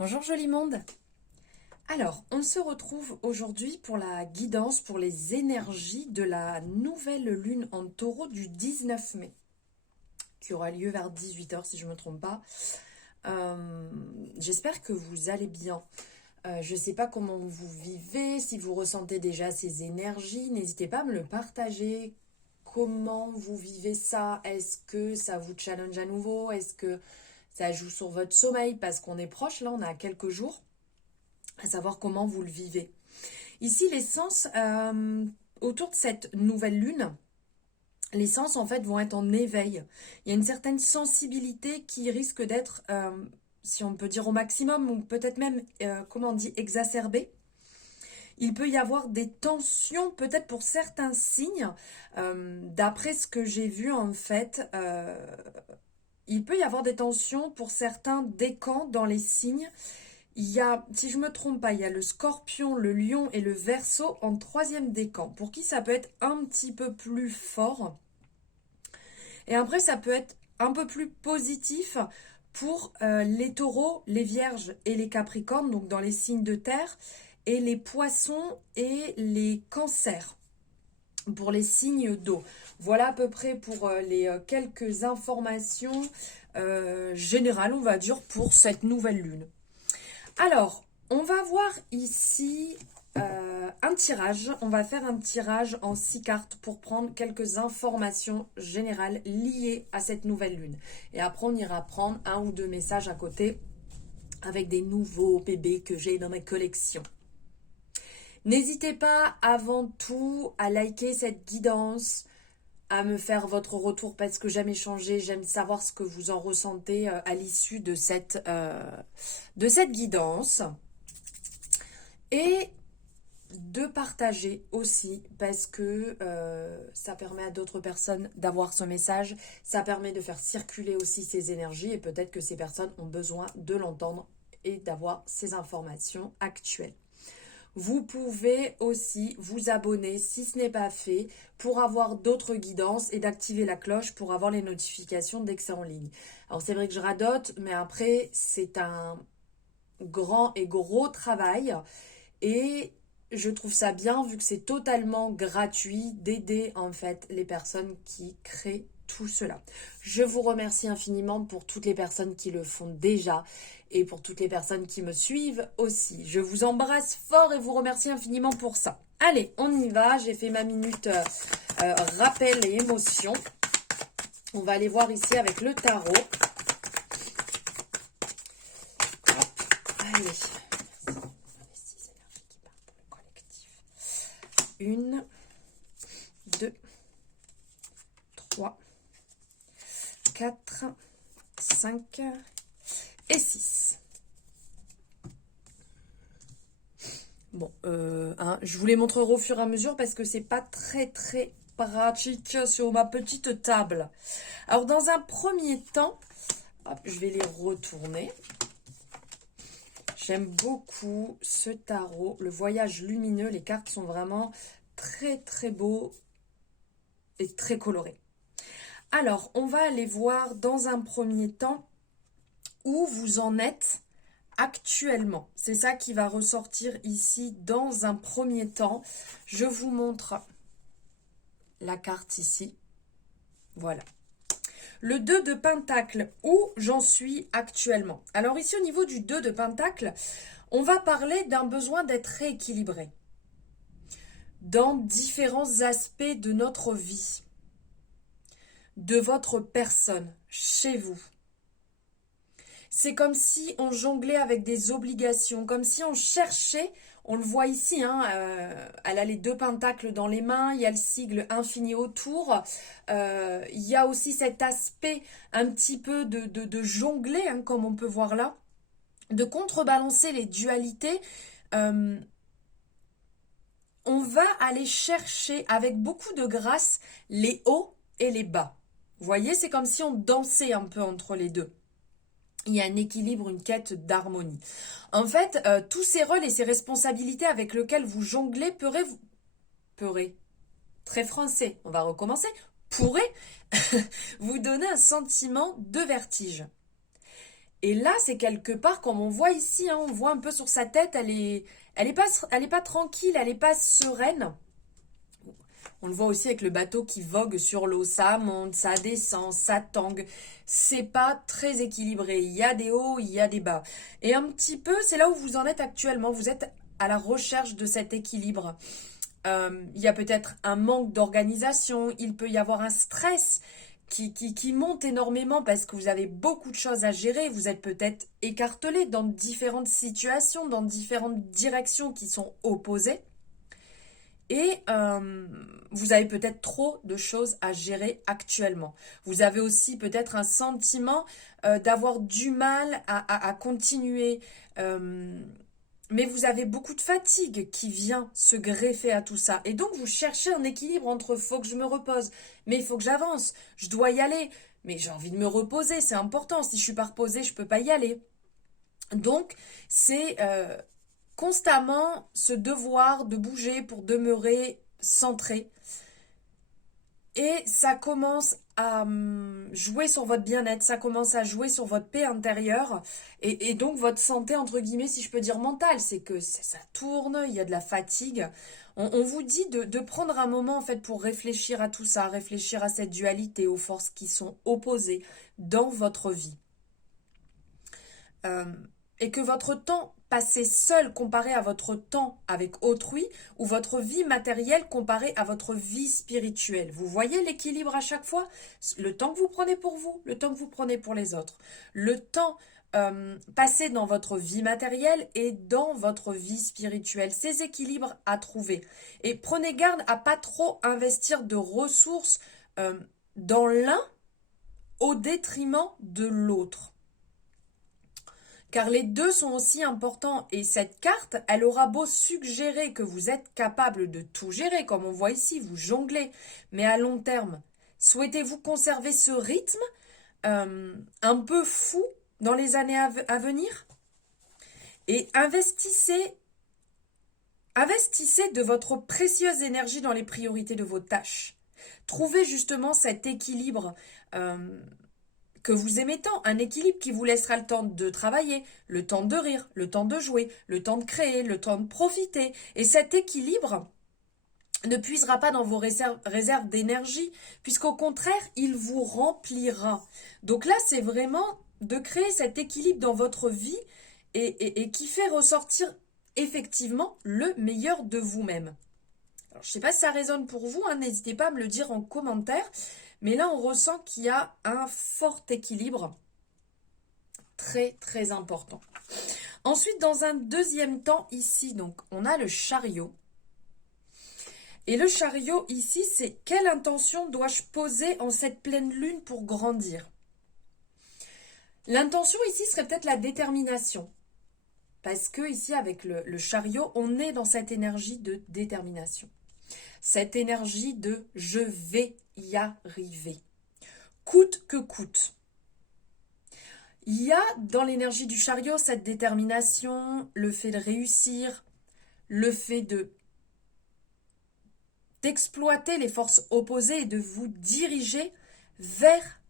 Bonjour joli monde. Alors, on se retrouve aujourd'hui pour la guidance pour les énergies de la nouvelle lune en taureau du 19 mai, qui aura lieu vers 18 h si je ne me trompe pas. J'espère que vous allez bien. Je ne sais pas comment vous vivez, si vous ressentez déjà ces énergies, n'hésitez pas à me le partager. Comment vous vivez ça? Est-ce que ça vous challenge à nouveau? Est-ce que ça joue sur votre sommeil? Parce qu'on est proche, là, on a quelques jours. À savoir comment vous le vivez. Ici, les sens, autour de cette nouvelle lune, les sens en fait vont être en éveil. Il y a une certaine sensibilité qui risque d'être, si on peut dire au maximum, ou peut-être même, comment on dit, exacerbée. Il peut y avoir des tensions, peut-être pour certains signes. D'après ce que j'ai vu en fait, il peut y avoir des tensions pour certains décans dans les signes. Il y a, si je ne me trompe pas, il y a le Scorpion, le Lion et le Verseau en troisième décan. Pour qui ça peut être un petit peu plus fort. Et après, ça peut être un peu plus positif pour les Taureaux, les Vierges et les Capricornes, donc dans les signes de terre, et les Poissons et les Cancers, pour les signes d'eau. Voilà à peu près pour les quelques informations générales, on va dire, pour cette nouvelle lune. Alors, on va voir ici un tirage. On va faire un tirage en 6 cartes pour prendre quelques informations générales liées à cette nouvelle lune. Et après, on ira prendre un ou deux messages à côté avec des nouveaux bébés que j'ai dans ma collection. N'hésitez pas avant tout à liker cette guidance, à me faire votre retour parce que j'aime échanger, j'aime savoir ce que vous en ressentez à l'issue de cette guidance. Et de partager aussi parce que ça permet à d'autres personnes d'avoir ce message, ça permet de faire circuler aussi ces énergies et peut-être que ces personnes ont besoin de l'entendre et d'avoir ces informations actuelles. Vous pouvez aussi vous abonner si ce n'est pas fait pour avoir d'autres guidances et d'activer la cloche pour avoir les notifications dès que c'est en ligne. Alors c'est vrai que je radote, mais après c'est un grand et gros travail et je trouve ça bien vu que c'est totalement gratuit d'aider en fait les personnes qui créent tout cela. Je vous remercie infiniment pour toutes les personnes qui le font déjà et pour toutes les personnes qui me suivent aussi. Je vous embrasse fort et vous remercie infiniment pour ça. Allez, on y va. J'ai fait ma minute rappel et émotion. On va aller voir ici avec le tarot. Allez. 1, 2, 3, 4, 5 et 6. Bon, je vous les montrerai au fur et à mesure parce que c'est pas très pratique sur ma petite table. Alors dans un premier temps, hop, je vais les retourner. J'aime beaucoup ce tarot, le voyage lumineux. Les cartes sont vraiment très beaux et très colorées. Alors, on va aller voir dans un premier temps où vous en êtes actuellement. C'est ça qui va ressortir ici dans un premier temps. Je vous montre la carte ici. Voilà. Le 2 de Pentacle, où j'en suis actuellement. Alors ici, au niveau du 2 de Pentacle, on va parler d'un besoin d'être rééquilibré dans différents aspects de notre vie, de votre personne, chez vous. C'est comme si on jonglait avec des obligations, comme si on cherchait, on le voit ici, elle a les 2 pentacles dans les mains, il y a le sigle infini autour, il y a aussi cet aspect un petit peu de jongler, comme on peut voir là, de contrebalancer les dualités. On va aller chercher avec beaucoup de grâce les hauts et les bas. Vous voyez, c'est comme si on dansait un peu entre les deux. Il y a un équilibre, une quête d'harmonie. En fait, tous ces rôles et ces responsabilités avec lesquels vous jonglez pourraient, très français, on va recommencer, pourraient vous donner un sentiment de vertige. Et là, c'est quelque part, comme on voit ici, hein, on voit un peu sur sa tête, elle est pas tranquille, elle est pas sereine. On le voit aussi avec le bateau qui vogue sur l'eau, ça monte, ça descend, ça tangue. C'est pas très équilibré. Il y a des hauts, il y a des bas. Et un petit peu, c'est là où vous en êtes actuellement. Vous êtes à la recherche de cet équilibre. Il y a peut-être un manque d'organisation. Il peut y avoir un stress qui monte énormément parce que vous avez beaucoup de choses à gérer. Vous êtes peut-être écartelé dans différentes situations, dans différentes directions qui sont opposées. Et vous avez peut-être trop de choses à gérer actuellement. Vous avez aussi peut-être un sentiment d'avoir du mal à continuer. Mais vous avez beaucoup de fatigue qui vient se greffer à tout ça. Et donc vous cherchez un équilibre entre faut que je me repose, mais il faut que j'avance, je dois y aller. Mais j'ai envie de me reposer, c'est important. Si je suis pas reposée, je peux pas y aller. Donc c'est constamment ce devoir de bouger pour demeurer centré. Et ça commence à jouer sur votre bien-être, ça commence à jouer sur votre paix intérieure et donc votre santé, entre guillemets, si je peux dire mentale. C'est que ça tourne, il y a de la fatigue. On vous dit de prendre un moment en fait pour réfléchir à tout ça, réfléchir à cette dualité, aux forces qui sont opposées dans votre vie. Et que votre temps passé seul comparé à votre temps avec autrui ou votre vie matérielle comparée à votre vie spirituelle. Vous voyez l'équilibre à chaque fois? Le temps que vous prenez pour vous, le temps que vous prenez pour les autres. Le temps passé dans votre vie matérielle et dans votre vie spirituelle. Ces équilibres à trouver. Et prenez garde à pas trop investir de ressources dans l'un au détriment de l'autre. Car les deux sont aussi importants et cette carte, elle aura beau suggérer que vous êtes capable de tout gérer, comme on voit ici, vous jonglez, mais à long terme, souhaitez-vous conserver ce rythme un peu fou dans les années à venir? Et investissez de votre précieuse énergie dans les priorités de vos tâches. Trouvez justement cet équilibre que vous aimez tant, un équilibre qui vous laissera le temps de travailler, le temps de rire, le temps de jouer, le temps de créer, le temps de profiter. Et cet équilibre ne puisera pas dans vos réserves d'énergie, puisqu'au contraire, il vous remplira. Donc là, c'est vraiment de créer cet équilibre dans votre vie et qui fait ressortir effectivement le meilleur de vous-même. Alors, je ne sais pas si ça résonne pour vous, hein, n'hésitez pas à me le dire en commentaire. Mais là, on ressent qu'il y a un fort équilibre très, très important. Ensuite, dans un deuxième temps, ici, donc, on a le chariot. Et le chariot, ici, c'est quelle intention dois-je poser en cette pleine lune pour grandir? L'intention, ici, serait peut-être la détermination. Parce que, ici, avec le chariot, on est dans cette énergie de détermination. Cette énergie de « je vais y arriver ». Coûte que coûte. Il y a dans l'énergie du chariot cette détermination, le fait de réussir, le fait d'exploiter les forces opposées et de vous diriger vers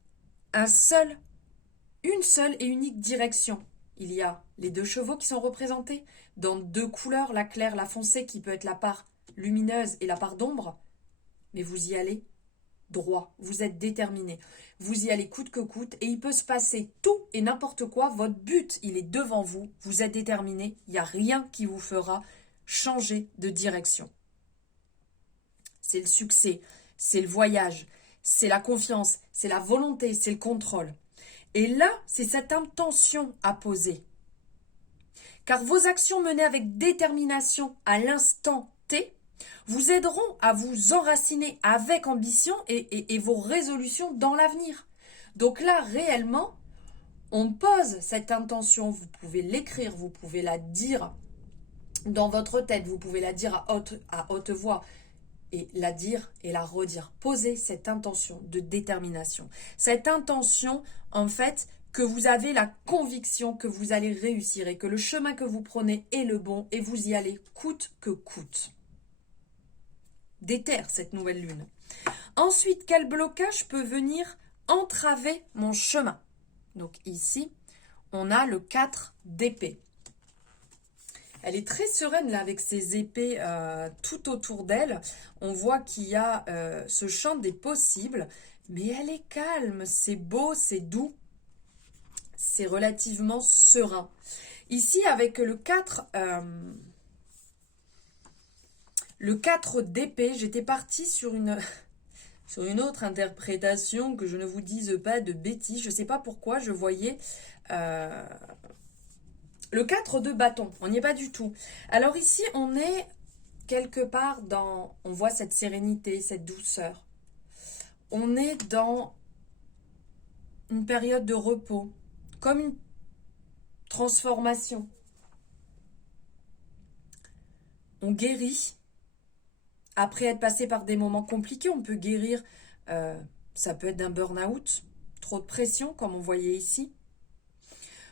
une seule et unique direction. Il y a les deux chevaux qui sont représentés dans deux couleurs, la claire, la foncée, qui peut être la part lumineuse et la part d'ombre, mais vous y allez droit, vous êtes déterminé, vous y allez coûte que coûte et il peut se passer tout et n'importe quoi, votre but il est devant vous, vous êtes déterminé, il n'y a rien qui vous fera changer de direction. C'est le succès, c'est le voyage, c'est la confiance, c'est la volonté, c'est le contrôle. Et là, c'est cette intention à poser. Car vos actions menées avec détermination à l'instant T vous aideront à vous enraciner avec ambition et vos résolutions dans l'avenir. Donc là, réellement, on pose cette intention. Vous pouvez l'écrire, vous pouvez la dire dans votre tête, vous pouvez la dire à haute voix et la dire et la redire. Posez cette intention de détermination. Cette intention, en fait, que vous avez la conviction que vous allez réussir et que le chemin que vous prenez est le bon et vous y allez coûte que coûte. Déterre cette nouvelle lune. Ensuite, quel blocage peut venir entraver mon chemin? Donc ici, on a le 4 d'épée. Elle est très sereine là avec ses épées tout autour d'elle. On voit qu'il y a ce champ des possibles, mais elle est calme, c'est beau, c'est doux, c'est relativement serein. Ici avec le 4 d'épée, j'étais partie sur une autre interprétation, que je ne vous dise pas de bêtises. Je ne sais pas pourquoi je voyais le 4 de bâton. On n'y est pas du tout. Alors ici, on est quelque part dans... On voit cette sérénité, cette douceur. On est dans une période de repos, comme une transformation. On guérit. Après être passé par des moments compliqués, on peut guérir, ça peut être d'un burn-out, trop de pression, comme on voyait ici.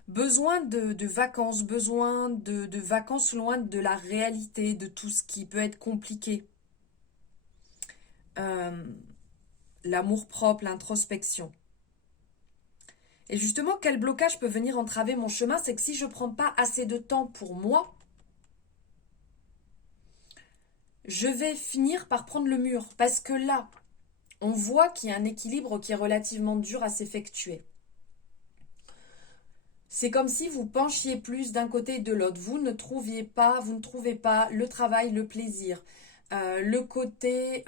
Besoin de vacances, besoin de vacances loin de la réalité, de tout ce qui peut être compliqué. L'amour-propre, l'introspection. Et justement, quel blocage peut venir entraver mon chemin? C'est que si je ne prends pas assez de temps pour moi, je vais finir par prendre le mur. Parce que là, on voit qu'il y a un équilibre qui est relativement dur à s'effectuer. C'est comme si vous penchiez plus d'un côté et de l'autre. Vous ne trouvez pas le travail, le plaisir. Le côté,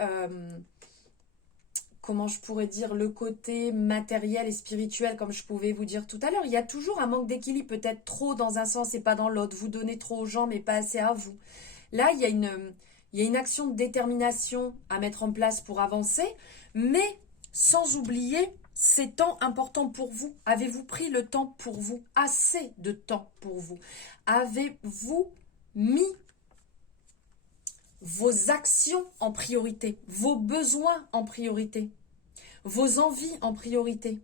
comment je pourrais dire, le côté matériel et spirituel, comme je pouvais vous dire tout à l'heure. Il y a toujours un manque d'équilibre, peut-être trop dans un sens et pas dans l'autre. Vous donnez trop aux gens, mais pas assez à vous. Là, il y a une action de détermination à mettre en place pour avancer, mais sans oublier ces temps importants pour vous. Avez-vous pris le temps pour vous? Assez de temps pour vous? Avez-vous mis vos actions en priorité, vos besoins en priorité, vos envies en priorité?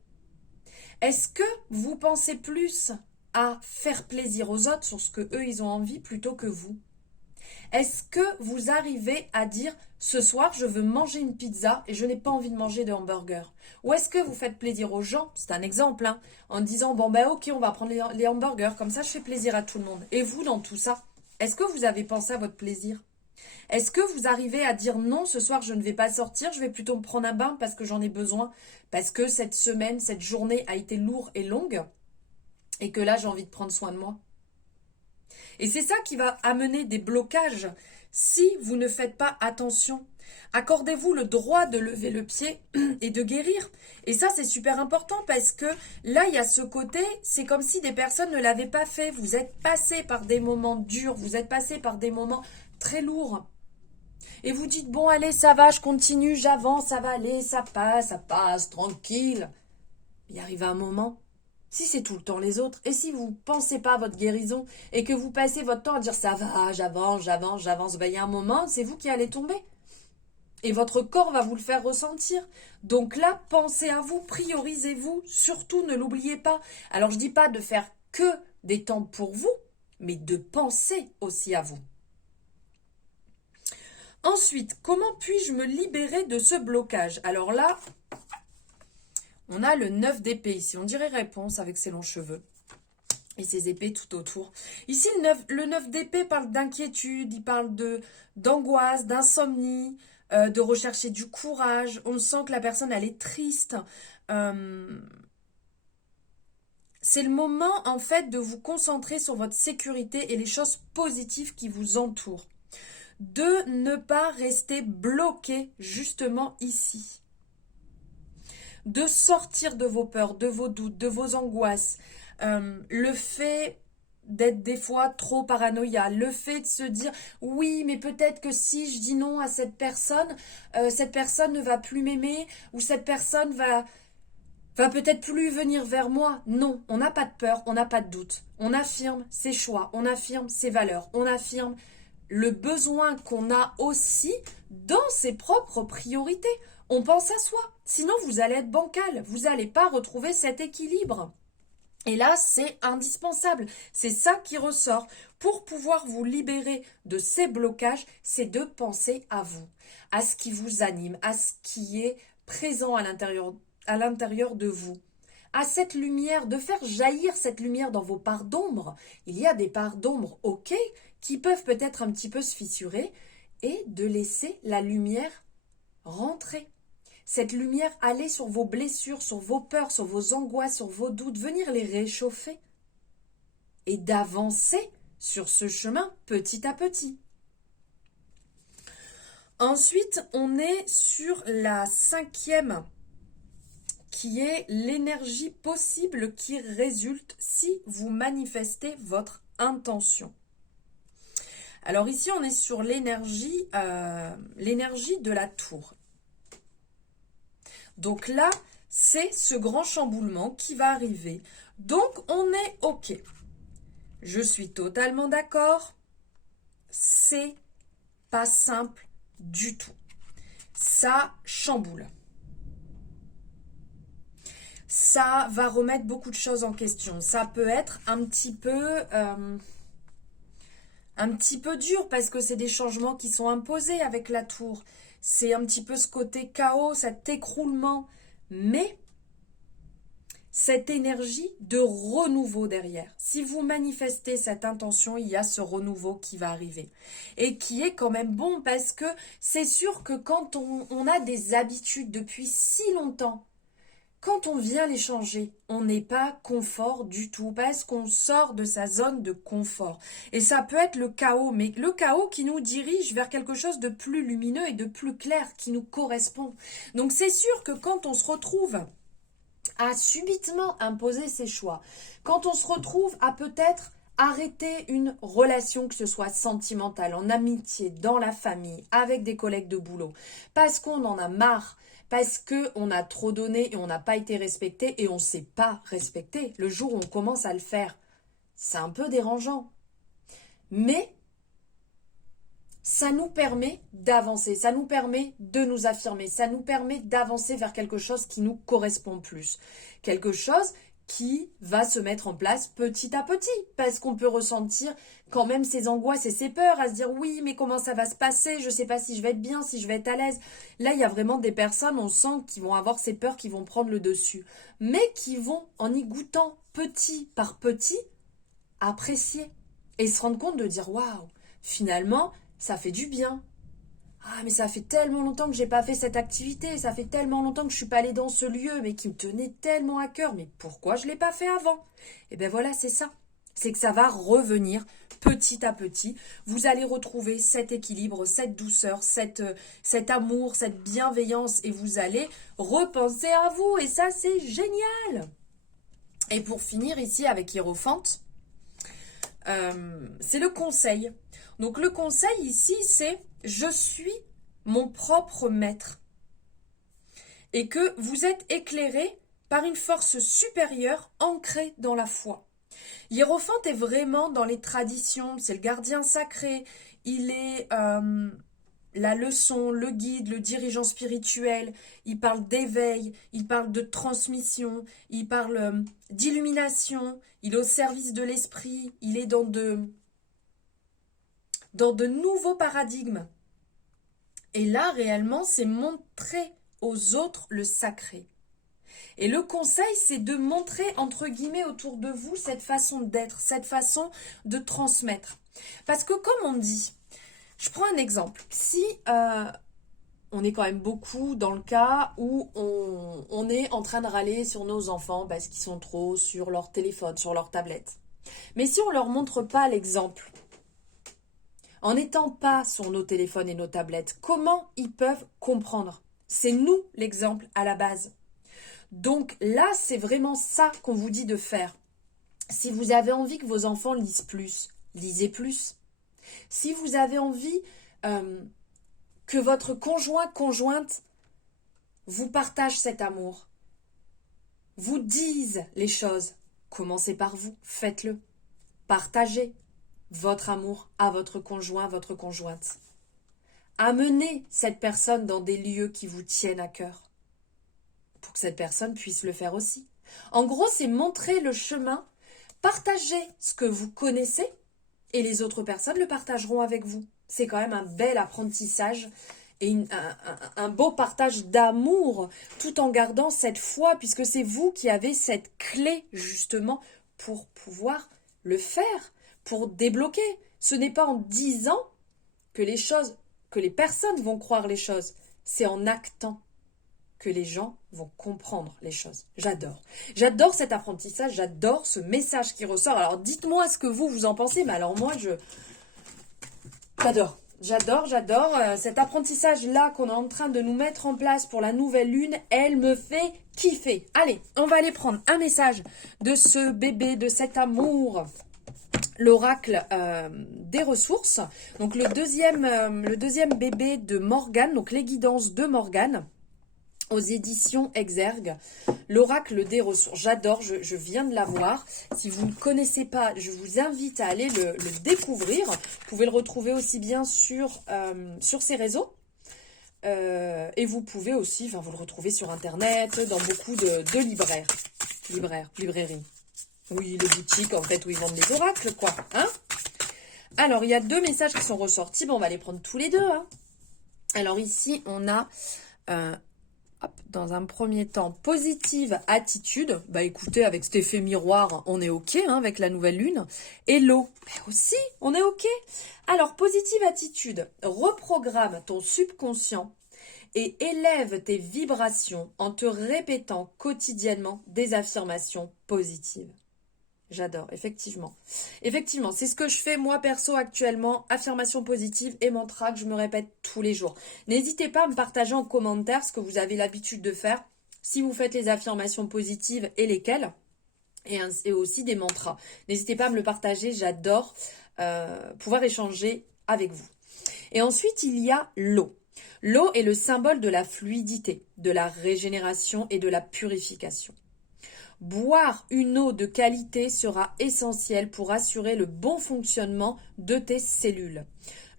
Est-ce que vous pensez plus à faire plaisir aux autres sur ce que eux ils ont envie plutôt que vous? Est-ce que vous arrivez à dire ce soir je veux manger une pizza et je n'ai pas envie de manger de hamburger? Ou est-ce que vous faites plaisir aux gens, c'est un exemple, hein, en disant bon ben ok on va prendre les hamburgers, comme ça je fais plaisir à tout le monde. Et vous dans tout ça, est-ce que vous avez pensé à votre plaisir? Est-ce que vous arrivez à dire non, ce soir je ne vais pas sortir, je vais plutôt me prendre un bain parce que j'en ai besoin, parce que cette semaine, cette journée a été lourde et longue et que là j'ai envie de prendre soin de moi? Et c'est ça qui va amener des blocages si vous ne faites pas attention. Accordez-vous le droit de lever le pied et de guérir. Et ça, c'est super important parce que là, il y a ce côté, c'est comme si des personnes ne l'avaient pas fait. Vous êtes passé par des moments durs, vous êtes passé par des moments très lourds. Et vous dites, bon, allez, ça va, je continue, j'avance, ça va aller, ça passe, tranquille. Il arrive un moment, si c'est tout le temps les autres, et si vous ne pensez pas à votre guérison, et que vous passez votre temps à dire, ça va, j'avance, ben, il y a un moment, c'est vous qui allez tomber. Et votre corps va vous le faire ressentir. Donc là, pensez à vous, priorisez-vous, surtout ne l'oubliez pas. Alors je ne dis pas de faire que des temps pour vous, mais de penser aussi à vous. Ensuite, comment puis-je me libérer de ce blocage? Alors là, on a le 9 d'épée ici. On dirait réponse avec ses longs cheveux et ses épées tout autour. Ici, le 9 d'épée parle d'inquiétude, il parle d'angoisse, d'insomnie, de rechercher du courage. On sent que la personne, elle est triste. C'est le moment, en fait, de vous concentrer sur votre sécurité et les choses positives qui vous entourent. De ne pas rester bloqué justement ici. De sortir de vos peurs, de vos doutes, de vos angoisses. Le fait d'être des fois trop paranoïa, le fait de se dire oui mais peut-être que si je dis non à cette personne ne va plus m'aimer ou cette personne va peut-être plus venir vers moi. Non, on n'a pas de peur, on n'a pas de doute. On affirme ses choix, on affirme ses valeurs, on affirme le besoin qu'on a aussi dans ses propres priorités. On pense à soi, sinon vous allez être bancal, vous n'allez pas retrouver cet équilibre. Et là, c'est indispensable, c'est ça qui ressort. Pour pouvoir vous libérer de ces blocages, c'est de penser à vous, à ce qui vous anime, à ce qui est présent à l'intérieur de vous, à cette lumière, de faire jaillir cette lumière dans vos parts d'ombre. Il y a des parts d'ombre, ok, qui peuvent peut-être un petit peu se fissurer, et de laisser la lumière rentrer. Cette lumière aller sur vos blessures, sur vos peurs, sur vos angoisses, sur vos doutes, venir les réchauffer et d'avancer sur ce chemin petit à petit. Ensuite, on est sur la 5e, qui est l'énergie possible qui résulte si vous manifestez votre intention. Alors ici, on est sur l'énergie de la tour. Donc là, c'est ce grand chamboulement qui va arriver. Donc, on est OK. Je suis totalement d'accord. C'est pas simple du tout. Ça chamboule. Ça va remettre beaucoup de choses en question. Ça peut être un petit peu dur parce que c'est des changements qui sont imposés avec la tour. C'est un petit peu ce côté chaos, cet écroulement. Mais cette énergie de renouveau derrière. Si vous manifestez cette intention, il y a ce renouveau qui va arriver. Et qui est quand même bon parce que c'est sûr que quand on a des habitudes depuis si longtemps, quand on vient les changer, on n'est pas confort du tout parce qu'on sort de sa zone de confort. Et ça peut être le chaos, mais le chaos qui nous dirige vers quelque chose de plus lumineux et de plus clair qui nous correspond. Donc c'est sûr que quand on se retrouve à subitement imposer ses choix, quand on se retrouve à peut-être arrêter une relation, que ce soit sentimentale, en amitié, dans la famille, avec des collègues de boulot, parce qu'on en a marre, parce qu'on a trop donné et on n'a pas été respecté et on ne s'est pas respecté, le jour où on commence à le faire, c'est un peu dérangeant. Mais ça nous permet d'avancer, ça nous permet de nous affirmer, ça nous permet d'avancer vers quelque chose qui nous correspond plus. Quelque chose qui va se mettre en place petit à petit, parce qu'on peut ressentir quand même ses angoisses et ses peurs, à se dire oui, mais comment ça va se passer, je ne sais pas si je vais être bien, si je vais être à l'aise. Là, il y a vraiment des personnes, on sent, qui vont avoir ces peurs qui vont prendre le dessus, mais qui vont, en y goûtant petit par petit, apprécier et se rendre compte de dire waouh, finalement, ça fait du bien. Ah, mais ça fait tellement longtemps que j'ai pas fait cette activité, ça fait tellement longtemps que je suis pas allée dans ce lieu, mais qui me tenait tellement à cœur, mais pourquoi je l'ai pas fait avant? Et bien voilà, c'est ça. C'est que ça va revenir petit à petit. Vous allez retrouver cet équilibre, cette douceur, cet amour, cette bienveillance, et vous allez repenser à vous, et ça, c'est génial. Et pour finir ici avec Hiérophante, c'est le conseil. Donc le conseil ici, c'est je suis mon propre maître. Et que vous êtes éclairé par une force supérieure ancrée dans la foi. Hiérophante est vraiment dans les traditions, c'est le gardien sacré, il est la leçon, le guide, le dirigeant spirituel, il parle d'éveil, il parle de transmission, il parle d'illumination, il est au service de l'esprit, il est dans de nouveaux paradigmes. Et là, réellement, c'est montrer aux autres le sacré. Et le conseil, c'est de montrer, entre guillemets, autour de vous cette façon d'être, cette façon de transmettre. Parce que comme on dit, je prends un exemple. Si on est quand même beaucoup dans le cas où on est en train de râler sur nos enfants parce qu'ils sont trop sur leur téléphone, sur leur tablette. Mais si on ne leur montre pas l'exemple, en n'étant pas sur nos téléphones et nos tablettes, comment ils peuvent comprendre? C'est nous l'exemple à la base. Donc là, c'est vraiment ça qu'on vous dit de faire. Si vous avez envie que vos enfants lisent plus, lisez plus. Si vous avez envie que votre conjointe vous partage cet amour, vous dise les choses, commencez par vous, faites-le. Partagez votre amour à votre conjoint, votre conjointe. Amenez cette personne dans des lieux qui vous tiennent à cœur pour que cette personne puisse le faire aussi. En gros, c'est montrer le chemin, partager ce que vous connaissez et les autres personnes le partageront avec vous. C'est quand même un bel apprentissage et un beau partage d'amour, tout en gardant cette foi, puisque c'est vous qui avez cette clé justement pour pouvoir le faire, pour débloquer. Ce n'est pas en disant que les personnes vont croire les choses, c'est en actant que les gens vont comprendre les choses. J'adore. J'adore cet apprentissage, j'adore ce message qui ressort. Alors dites-moi ce que vous en pensez, mais alors moi j'adore. J'adore cet apprentissage-là qu'on est en train de nous mettre en place pour la nouvelle lune. Elle me fait kiffer. Allez, on va aller prendre un message de ce bébé, de cet amour. L'oracle des ressources. Donc le deuxième bébé de Morgane, donc les guidances de Morgane, aux éditions Exergue, l'oracle des ressources. J'adore, je viens de l'avoir. Si vous ne connaissez pas, je vous invite à aller le découvrir. Vous pouvez le retrouver aussi bien sur ses réseaux. Et vous pouvez aussi, vous le retrouvez sur Internet, dans beaucoup de librairies. Oui, les boutiques, en fait, où ils vendent des oracles, quoi. Hein? Alors, il y a 2 messages qui sont ressortis. Bon, on va les prendre tous les 2. Hein. Alors, ici, on a... dans un premier temps, positive attitude. Bah écoutez, avec cet effet miroir, on est OK hein, avec la nouvelle lune. Et l'eau, aussi, on est OK. Alors, positive attitude, reprogramme ton subconscient et élève tes vibrations en te répétant quotidiennement des affirmations positives. J'adore, effectivement. Effectivement, c'est ce que je fais moi perso actuellement, affirmation positive et mantra que je me répète tous les jours. N'hésitez pas à me partager en commentaire ce que vous avez l'habitude de faire, si vous faites les affirmations positives et lesquelles, et aussi des mantras. N'hésitez pas à me le partager, j'adore pouvoir échanger avec vous. Et ensuite, il y a l'eau. L'eau est le symbole de la fluidité, de la régénération et de la purification. Boire une eau de qualité sera essentiel pour assurer le bon fonctionnement de tes cellules.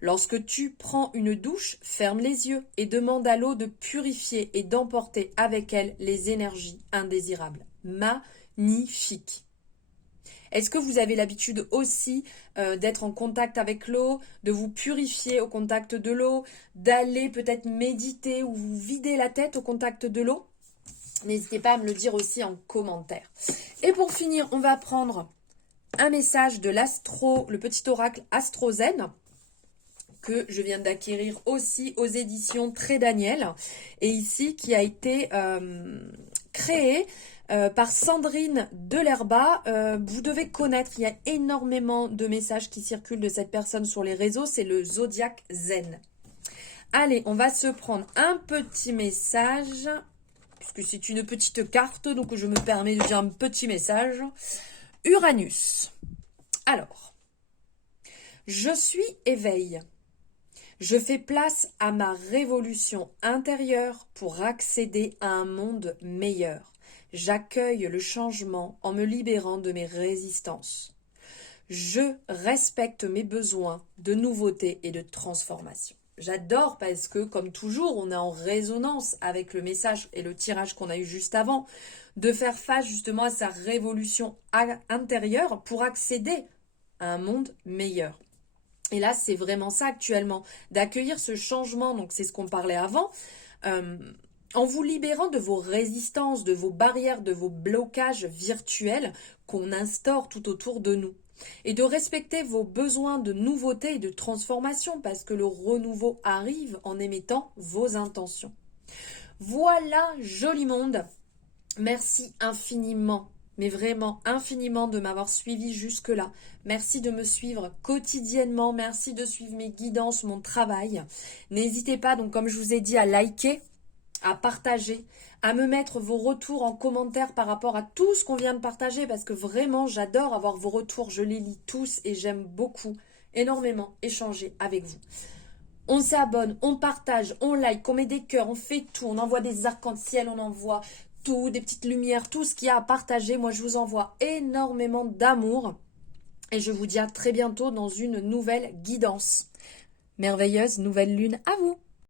Lorsque tu prends une douche, ferme les yeux et demande à l'eau de purifier et d'emporter avec elle les énergies indésirables. Magnifique! Est-ce que vous avez l'habitude aussi d'être en contact avec l'eau, de vous purifier au contact de l'eau, d'aller peut-être méditer ou vous vider la tête au contact de l'eau ? N'hésitez pas à me le dire aussi en commentaire. Et pour finir, on va prendre un message de le petit oracle AstroZen que je viens d'acquérir aussi aux éditions Très Daniel. Et ici, qui a été créé par Sandrine Delerba. Vous devez connaître, il y a énormément de messages qui circulent de cette personne sur les réseaux. C'est le Zodiac Zen. Allez, on va se prendre un petit message... puisque c'est une petite carte, donc je me permets de dire un petit message. Uranus. Alors, je suis éveil. Je fais place à ma révolution intérieure pour accéder à un monde meilleur. J'accueille le changement en me libérant de mes résistances. Je respecte mes besoins de nouveauté et de transformation. J'adore parce que, comme toujours, on est en résonance avec le message et le tirage qu'on a eu juste avant, de faire face justement à sa révolution intérieure pour accéder à un monde meilleur. Et là, c'est vraiment ça actuellement, d'accueillir ce changement, donc c'est ce qu'on parlait avant, en vous libérant de vos résistances, de vos barrières, de vos blocages virtuels qu'on instaure tout autour de nous. Et de respecter vos besoins de nouveauté et de transformation parce que le renouveau arrive en émettant vos intentions. Voilà, joli monde. Merci infiniment, mais vraiment infiniment de m'avoir suivi jusque-là. Merci de me suivre quotidiennement. Merci de suivre mes guidances, mon travail. N'hésitez pas, donc comme je vous ai dit, à liker, à partager, à me mettre vos retours en commentaire par rapport à tout ce qu'on vient de partager parce que vraiment j'adore avoir vos retours, je les lis tous et j'aime beaucoup, énormément échanger avec vous. On s'abonne, on partage, on like, on met des cœurs, on fait tout, on envoie des arcs-en-ciel, on envoie tout, des petites lumières, tout ce qu'il y a à partager. Moi je vous envoie énormément d'amour et je vous dis à très bientôt dans une nouvelle guidance. Merveilleuse nouvelle lune à vous!